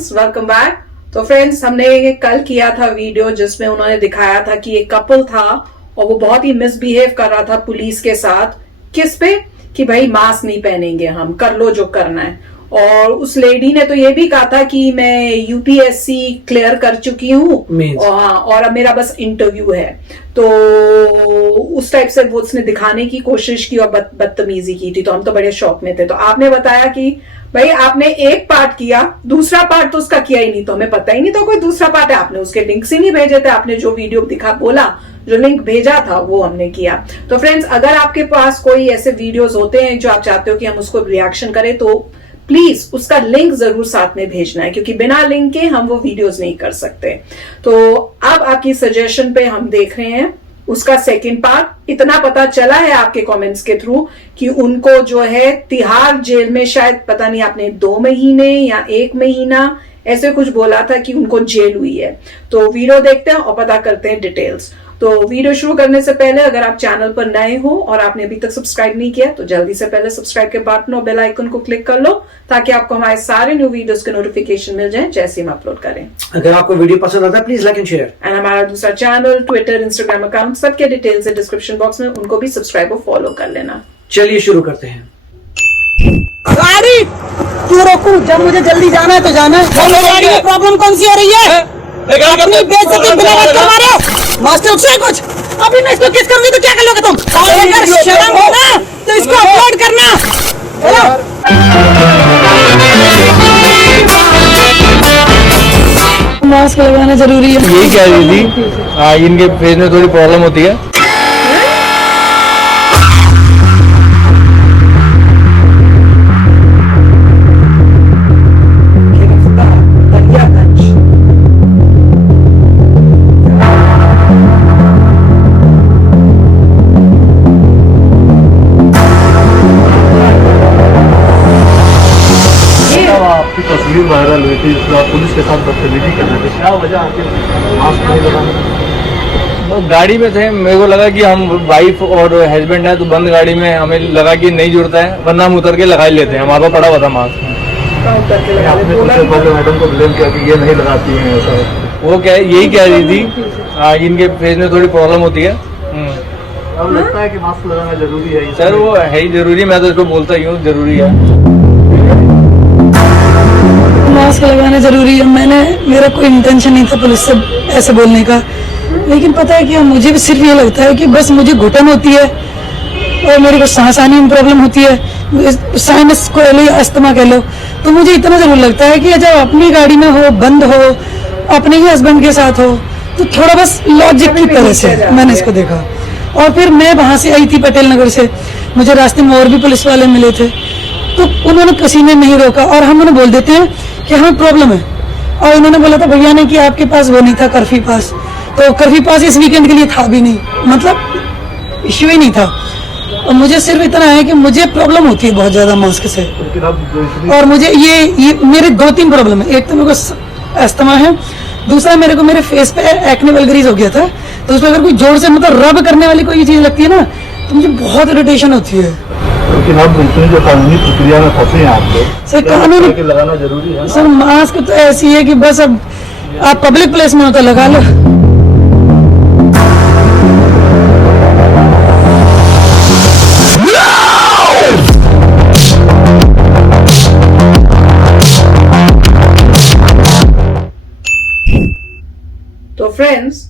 Friends, welcome back. तो friends, हमने कल किया था वीडियो जिसमें उन्होंने दिखाया था कि एक कपल था और वो बहुत ही मिसबिहेव कर रहा था पुलिस के साथ। किस पे? कि भाई मास्क नहीं पहनेंगे, हम कर लो जो करना है। और उस लेडी ने तो ये भी कहा था कि मैं यूपीएससी क्लियर कर चुकी हूँ और अब मेरा बस इंटरव्यू है। तो उस टाइप से वो उसने दिखाने की कोशिश की और बदतमीजी की थी। तो हम तो बड़े शौक में थे। तो आपने बताया कि भाई आपने एक पार्ट किया, दूसरा पार्ट तो उसका किया ही नहीं। तो हमें पता ही नहीं था कोई दूसरा पार्ट है। आपने उसके लिंक्स ही नहीं भेजे थे। आपने जो वीडियो दिखा बोला, जो लिंक भेजा था वो हमने किया। तो फ्रेंड्स, अगर आपके पास कोई ऐसे वीडियोस होते हैं जो आप चाहते हो कि हम उसको रिएक्शन करें, तो प्लीज उसका लिंक जरूर साथ में भेजना है, क्योंकि बिना लिंक के हम वो वीडियोस नहीं कर सकते। तो अब आपकी सजेशन पे हम देख रहे हैं उसका सेकंड पार्ट। इतना पता चला है आपके कमेंट्स के थ्रू कि उनको जो है तिहाड़ जेल में, शायद पता नहीं आपने 2 महीने या 1 महीना ऐसे कुछ बोला था कि उनको जेल हुई है। तो वीडियो देखते हैं और पता करते हैं डिटेल्स। तो वीडियो शुरू करने से पहले अगर आप चैनल पर नए हो और आपने अभी तक सब्सक्राइब नहीं किया तो जल्दी से पहले सब्सक्राइब के बटन और बेल आइकन को क्लिक कर लो, ताकि आपको हमारे सारे न्यू वीडियोस के नोटिफिकेशन मिल जाए जैसे हम अपलोड करें। अगर आपको वीडियो पसंद आता है please like and share. And हमारा दूसरा चैनल, ट्विटर, इंस्टाग्राम अकाउंट, सबके डिटेल्स है डिस्क्रिप्शन बॉक्स में, उनको भी सब्सक्राइब और फॉलो कर लेना। चलिए शुरू करते हैं। गाड़ी क्यों रोकूं? जब मुझे जल्दी जाना है तो जाना है। गाड़ी में प्रॉब्लम कौन सी हो रही है? अपनी बेइज्जती बिना बात करवा रहे हो। मास्टर से कुछ अभी मैं इसको किस करूंगी तो क्या कर लोगे तुम? अगर शर्म हो ना तो इसको अपलोड करना। मास्क लगाना जरूरी है। यही कह रही थी, इनके फेस में थोड़ी प्रॉब्लम होती है। आपकी तस्वीर वायरल हुई थी, इसमें आप पुलिस के साथ बदतमीजी कर रहे थे, क्या वजह आपके मास्क नहीं लगाने? गाड़ी में थे, मेरे को लगा कि हम वाइफ और हस्बैंड है तो बंद गाड़ी में, हमें लगा कि नहीं जुड़ता है, वरना हम उतर के लगा ही लेते हैं। हमारे पास पड़ा हुआ था मास्क। आपने सबसे पहले मैडम को ब्लेम किया कि ये नहीं लगाती है, ऐसा वो यही कह रही थी, इनके फेस में थोड़ी प्रॉब्लम होती है। अब लगता है कि मास्क लगाना जरूरी है। सर वो है ही जरूरी, मैं तो इसको बोलता ही हूँ जरूरी है। मास्क लगाना जरूरी है। मेरा कोई इंटेंशन नहीं था पुलिस से ऐसे बोलने का, लेकिन पता है कि मुझे भी सिर्फ ये लगता है कि बस मुझे घुटन होती है और मेरे को सांस आने में प्रॉब्लम होती है, साइनस को कह लो या अस्थमा कह लो। तो मुझे इतना जरूर लगता है कि जब अपनी गाड़ी में हो, बंद हो, अपने ही हस्बैंड के साथ हो, तो थोड़ा बस लॉजिक की तरह से मैंने इसको देखा। और फिर मैं वहां से आई थी पटेल नगर से, मुझे रास्ते में और भी पुलिस वाले मिले थे, तो उन्होंने किसी ने नहीं रोका। और हम उन्हें बोल देते हैं कि हमें प्रॉब्लम है, और उन्होंने बोला था भैया ने कि आपके पास वो नहीं था कर्फ्यू पास, तो कर्फ्यू पास इस वीकेंड के लिए था भी नहीं, मतलब इश्यू ही नहीं था। और मुझे सिर्फ इतना है कि मुझे प्रॉब्लम होती है बहुत ज्यादा मास्क से, और मुझे ये मेरे 2-3 प्रॉब्लम है। एक तो मेरे को अस्थमा है, दूसरा मेरे को मेरे फेस पे एक्ने वल्गरीज हो गया था, तो उसमें अगर कोई जोर से मतलब रब करने वाली कोई चीज लगती है ना तो मुझे बहुत इरिटेशन होती है। लेकिन अब दूसरी जो कानूनी प्रक्रिया में फंसे हैं आप लोग, सर कानूनी लगाना जरूरी है। सर मास्क तो ऐसी है कि बस अब आप पब्लिक प्लेस में हो तो लगा लो। तो फ्रेंड्स,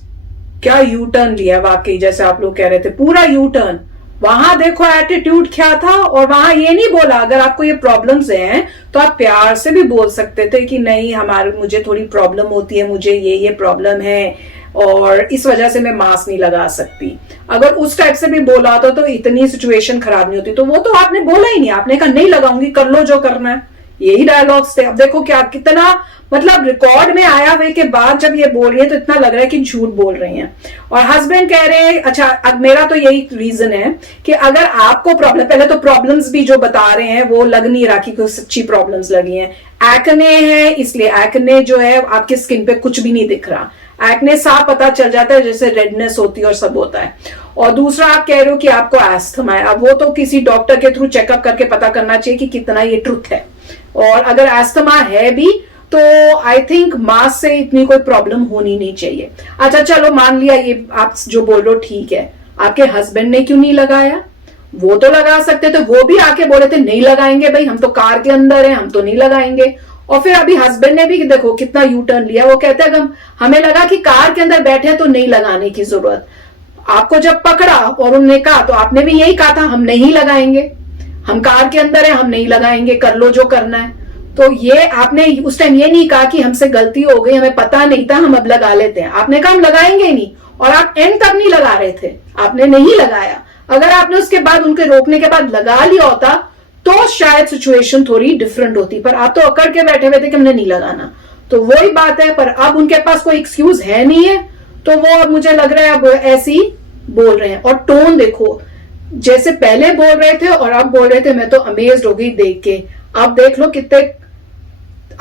क्या यू टर्न लिया वाकई, जैसे आप लोग कह रहे थे, पूरा यू टर्न। वहां देखो एटीट्यूड क्या था, और वहां ये नहीं बोला अगर आपको ये प्रॉब्लम्स हैं तो आप प्यार से भी बोल सकते थे कि नहीं मुझे थोड़ी प्रॉब्लम होती है, मुझे ये प्रॉब्लम है और इस वजह से मैं मास्क नहीं लगा सकती। अगर उस टाइप से भी बोला होता तो इतनी सिचुएशन खराब नहीं होती। तो वो तो आपने बोला ही नहीं, आपने कहा नहीं लगाऊंगी, कर लो जो करना है, यही डायलॉग्स थे। अब देखो क्या कितना मतलब रिकॉर्ड में आया हुए के बाद जब ये बोल रही है तो इतना लग रहा है कि झूठ बोल रही हैं। और हस्बैंड कह रहे हैं, अच्छा अब मेरा तो यही रीजन है कि अगर आपको प्रॉब्लम, पहले तो प्रॉब्लम्स भी जो बता रहे हैं वो लग नहीं रहा कि कोई सच्ची प्रॉब्लम्स लगी हैं। एक्ने है, इसलिए एक्ने जो है आपके स्किन पे कुछ भी नहीं दिख रहा, एक्ने साफ पता चल जाता है, जैसे रेडनेस होती है और सब होता है। और दूसरा आप कह रहे हो कि आपको एस्थमा है, अब वो तो किसी डॉक्टर के थ्रू चेकअप करके पता करना चाहिए कि कितना ये ट्रुथ है। और अगर एस्थमा है भी तो आई थिंक मास्क से इतनी कोई प्रॉब्लम होनी नहीं चाहिए। अच्छा चलो मान लिया ये आप जो बोल रहे हो ठीक है, आपके हस्बैंड ने क्यों नहीं लगाया? वो तो लगा सकते थे, वो भी आके बोले थे नहीं लगाएंगे भाई, हम तो कार के अंदर हैं, हम तो नहीं लगाएंगे। और फिर अभी हस्बैंड ने भी देखो कितना यू टर्न लिया, वो कहते हैं हमें लगा कि कार के अंदर बैठे तो नहीं लगाने की जरूरत। आपको जब पकड़ा और उन्होंने कहा तो आपने भी यही कहा था हम नहीं लगाएंगे, हम कार के अंदर है, हम नहीं लगाएंगे, कर लो जो करना है। तो ये आपने उस टाइम ये नहीं कहा कि हमसे गलती हो गई, हमें पता नहीं था, हम अब लगा लेते हैं। आपने कहा हम लगाएंगे ही नहीं, और आप एंड तक नहीं लगा रहे थे, आपने नहीं लगाया। अगर आपने उसके बाद उनके रोकने के बाद लगा लिया होता तो शायद सिचुएशन थोड़ी डिफरेंट होती, पर आप तो अकड़ के बैठे हुए थे कि हमने नहीं लगाना। तो वही बात है, पर अब उनके पास कोई एक्सक्यूज है नहीं है, तो वो अब मुझे लग रहा है अब ऐसे ही बोल रहे हैं। और टोन देखो, जैसे पहले बोल रहे थे और अब बोल रहे थे, मैं तो अमेज्ड हो गई देख के। अब देख लो कितने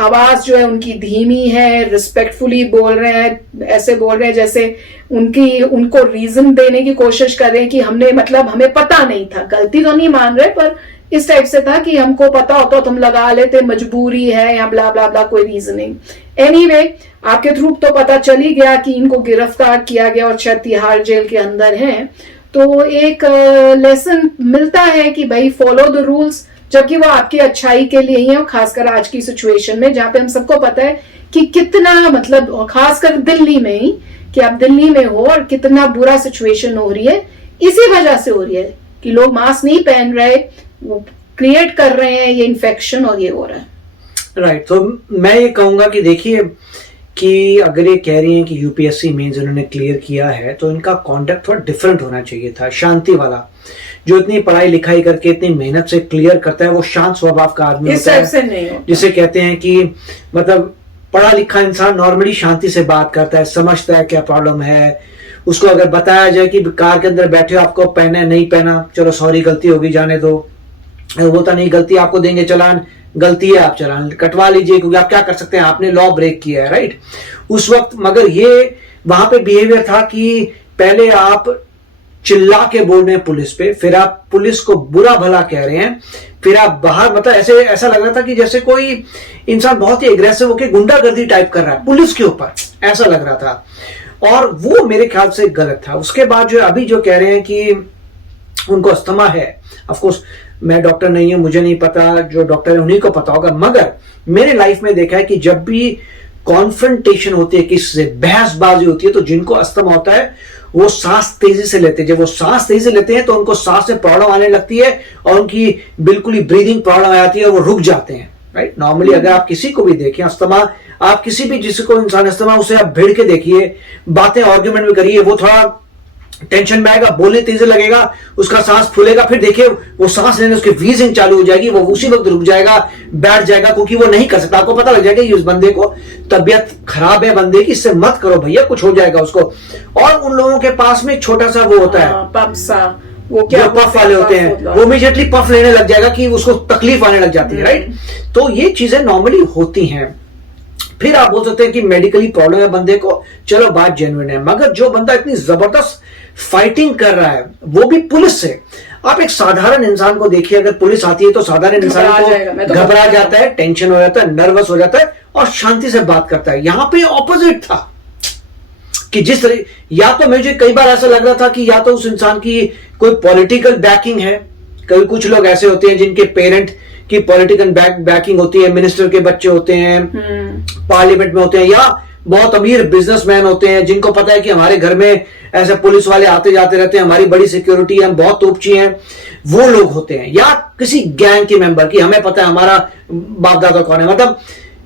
आवाज जो है उनकी धीमी है, रिस्पेक्टफुली बोल रहे हैं, ऐसे बोल रहे हैं जैसे उनको रीजन देने की कोशिश कर रहे हैं कि हमने मतलब हमें पता नहीं था, गलती तो नहीं मान रहे पर इस टाइप से था कि हमको पता होता तो हम लगा लेते, मजबूरी है या ब्ला ब्ला ब्ला, कोई रीजनिंग। एनीवे आपके थ्रू तो पता चल ही गया कि इनको गिरफ्तार किया गया और शायद तिहाड़ जेल के अंदर हैं। तो एक लेसन मिलता है कि भाई फॉलो द रूल्स, जबकि वो आपकी अच्छाई के लिए ही है, खासकर आज की सिचुएशन में जहां पे हम सबको पता है कि कितना मतलब खासकर दिल्ली में ही, कि आप दिल्ली में हो और कितना बुरा सिचुएशन हो रही है, इसी वजह से हो रही है कि लोग मास्क नहीं पहन रहे, वो क्रिएट कर रहे हैं ये इन्फेक्शन और ये हो रहा है। राइट, तो मैं ये कहूंगा कि देखिए कि अगर ये कह रही हैं कि यूपीएससी मेंस इन्होंने क्लियर किया है तो इनका कॉन्डक्ट थोड़ा डिफरेंट होना चाहिए था, शांति वाला। जो इतनी पढ़ाई लिखाई करके इतनी मेहनत से क्लियर करता है वो शांत स्वभाव का आदमी होता है, जिसे कहते हैं कि मतलब पढ़ा लिखा इंसान नॉर्मली शांति से बात करता है, समझता है क्या प्रॉब्लम है। उसको अगर बताया जाए कि कार के अंदर बैठे हो, आपको पहना है नहीं पहना, चलो सॉरी गलती होगी जाने दो, वो तो नहीं गलती, आपको देंगे चलान, गलती है आप चलान कटवा लीजिए, क्योंकि आप क्या कर सकते हैं, आपने लॉ ब्रेक किया है, राइट। उस वक्त मगर ये वहां पे बिहेवियर था कि पहले आप चिल्ला के बोल रहे हैं पुलिस पे, फिर आप पुलिस को बुरा भला कह रहे हैं, फिर आप बाहर मतलब ऐसा लग रहा था कि जैसे कोई इंसान बहुत ही एग्रेसिव होकर गुंडागर्दी टाइप कर रहा है पुलिस के ऊपर, ऐसा लग रहा था। और वो मेरे ख्याल से गलत था। उसके बाद जो अभी जो कह रहे हैं कि उनको अस्थमा है, ऑफकोर्स मैं डॉक्टर नहीं हूं, मुझे नहीं पता, जो डॉक्टर है उन्हीं को पता होगा, मगर मेरे लाइफ में देखा है कि जब भी कॉन्फ्रंटेशन होती है, किसी से बहसबाजी होती है, तो जिनको अस्थमा होता है वो सांस तेजी से लेते हैं। जब वो सांस तेजी से लेते हैं तो उनको सांस में प्रॉब्लम आने लगती है और उनकी बिल्कुल ही ब्रीदिंग प्रॉब्लम आ जाती है और वो रुक जाते हैं, राइट। नॉर्मली अगर आप किसी को भी देखें अस्थमा, आप किसी भी जिसको इंसान अस्थमा, उसे आप भिड़ के देखिए, बातें आर्ग्यूमेंट में करिए, वो थोड़ा टेंशन में आएगा, बोलने तेजी लगेगा, उसका सांस फूलेगा, फिर देखिए वो सांस लेने उसकी व्हीजिंग चालू हो जाएगी, वो उसी वक्त रुक जाएगा, बैठ जाएगा, क्योंकि वो नहीं कर सकता। आपको पता लग जाएगा कि उस बंदे को तबीयत खराब है बंदे की, इससे मत करो भैया, कुछ हो जाएगा उसको। और उन लोगों के पास में छोटा सा वो होता है वो क्या पफ वाले होते हैं, वो इमीडिएटली पफ लेने लग जाएगा कि उसको तकलीफ आने लग जाती है, राइट। तो ये चीजें नॉर्मली होती हैं। फिर आप बोल सकते हैं कि मेडिकली प्रॉब्लम है बंदे को, चलो बात जेन्युइन है, मगर जो बंदा इतनी जबरदस्त फाइटिंग कर रहा है वो भी पुलिस से, आप एक साधारण इंसान को देखिए, अगर पुलिस आती है तो साधारण इंसान को घबरा जाता है, टेंशन हो जाता है, नर्वस हो जाता है और शांति से बात करता है। यहां पे ऑपोजिट था कि जिस तरह, या तो मुझे कई बार ऐसा लग रहा था कि या तो उस इंसान की कोई पॉलिटिकल बैकिंग है, कई कुछ लोग ऐसे होते हैं जिनके पेरेंट की पॉलिटिकल बैकिंग होती है, मिनिस्टर के बच्चे होते हैं, पार्लियामेंट में होते हैं, या बहुत अमीर बिजनेसमैन होते हैं जिनको पता है कि हमारे घर में ऐसे पुलिस वाले आते जाते रहते हैं, हमारी बड़ी सिक्योरिटी है, हम बहुत तोपची हैं, वो लोग होते हैं। या किसी गैंग के मेंबर की, हमें पता है हमारा बाप दादा कौन है, मतलब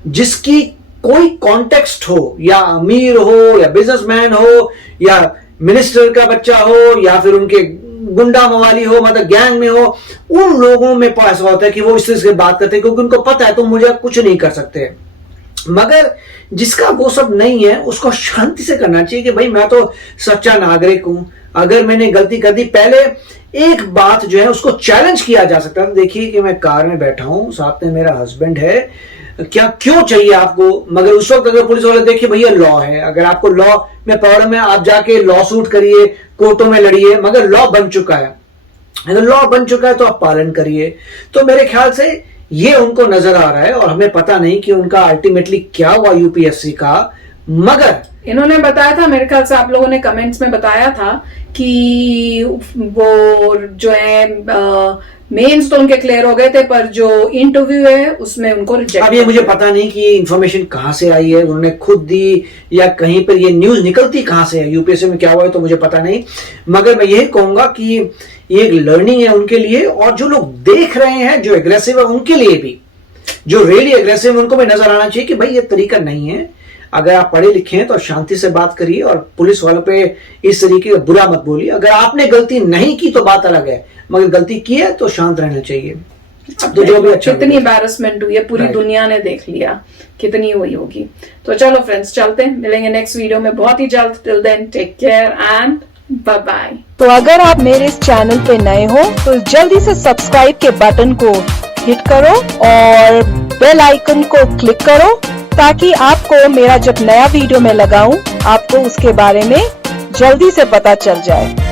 जिसकी कोई कॉन्टेक्स्ट हो, या अमीर हो या बिजनेसमैन हो या मिनिस्टर का बच्चा हो या फिर उनके गुंडा मवाली हो, मतलब गैंग में हो, उन लोगों में ऐसा होता है कि वो इस तरह से बात करते हैं क्योंकि उनको पता है तुम मुझे कुछ नहीं कर सकते। मगर जिसका वो सब नहीं है उसको शांति से करना चाहिए कि भाई मैं तो सच्चा नागरिक हूं, अगर मैंने गलती कर दी, पहले एक बात जो है उसको चैलेंज किया जा सकता है। देखिए कि मैं कार में बैठा हूं, साथ में मेरा हस्बैंड है, क्या क्यों चाहिए आपको? मगर उस वक्त अगर पुलिस वाले देखिए भैया लॉ है, अगर आपको लॉ में प्रॉब्लम है आप जाके लॉ सूट करिए, कोर्टों में लड़िए, मगर लॉ बन चुका है, अगर लॉ बन चुका है तो आप पालन करिए। तो मेरे ख्याल से ये उनको नजर आ रहा है और हमें पता नहीं कि उनका अल्टीमेटली क्या हुआ यूपीएससी का। मगर इन्होंने बताया था, मेरे ख्याल से आप लोगों ने कमेंट्स में बताया था कि वो जो है मेंस तो उनके क्लियर हो गए थे, पर जो इंटरव्यू है उसमें उनको रिजेक्ट। अब ये मुझे पता नहीं कि ये इन्फॉर्मेशन कहां से आई है, उन्होंने खुद दी या कहीं पर ये न्यूज निकलती कहां से है, यूपीएससी में क्या हुआ है तो मुझे पता नहीं। मगर मैं यही कहूंगा कि ये एक लर्निंग है उनके लिए, और जो लोग देख रहे हैं जो एग्रेसिव है उनके लिए भी, जो रियली एग्रेसिव है उनको भी नजर आना चाहिए कि भाई ये तरीका नहीं है। अगर आप पढ़े लिखे हैं तो शांति से बात करिए और पुलिस वालों पे इस तरीके का बुरा मत बोलिए। अगर आपने गलती नहीं की तो बात अलग है, मगर गलती की है तो शांत रहना चाहिए। तो जो भी अच्छा, कितनी एम्बैरसमेंट हुई है, पूरी दुनिया ने देख लिया कितनी हुई होगी। तो चलो फ्रेंड्स, चलते हैं, मिलेंगे नेक्स्ट वीडियो में बहुत ही जल्द। Till then take care and bye bye. तो अगर आप मेरे इस चैनल पे नए हो तो जल्दी से सब्सक्राइब के बटन को हिट करो और बेल आइकन को क्लिक करो, ताकि आपको मेरा जब नया वीडियो मैं लगाऊं आपको उसके बारे में जल्दी से पता चल जाए।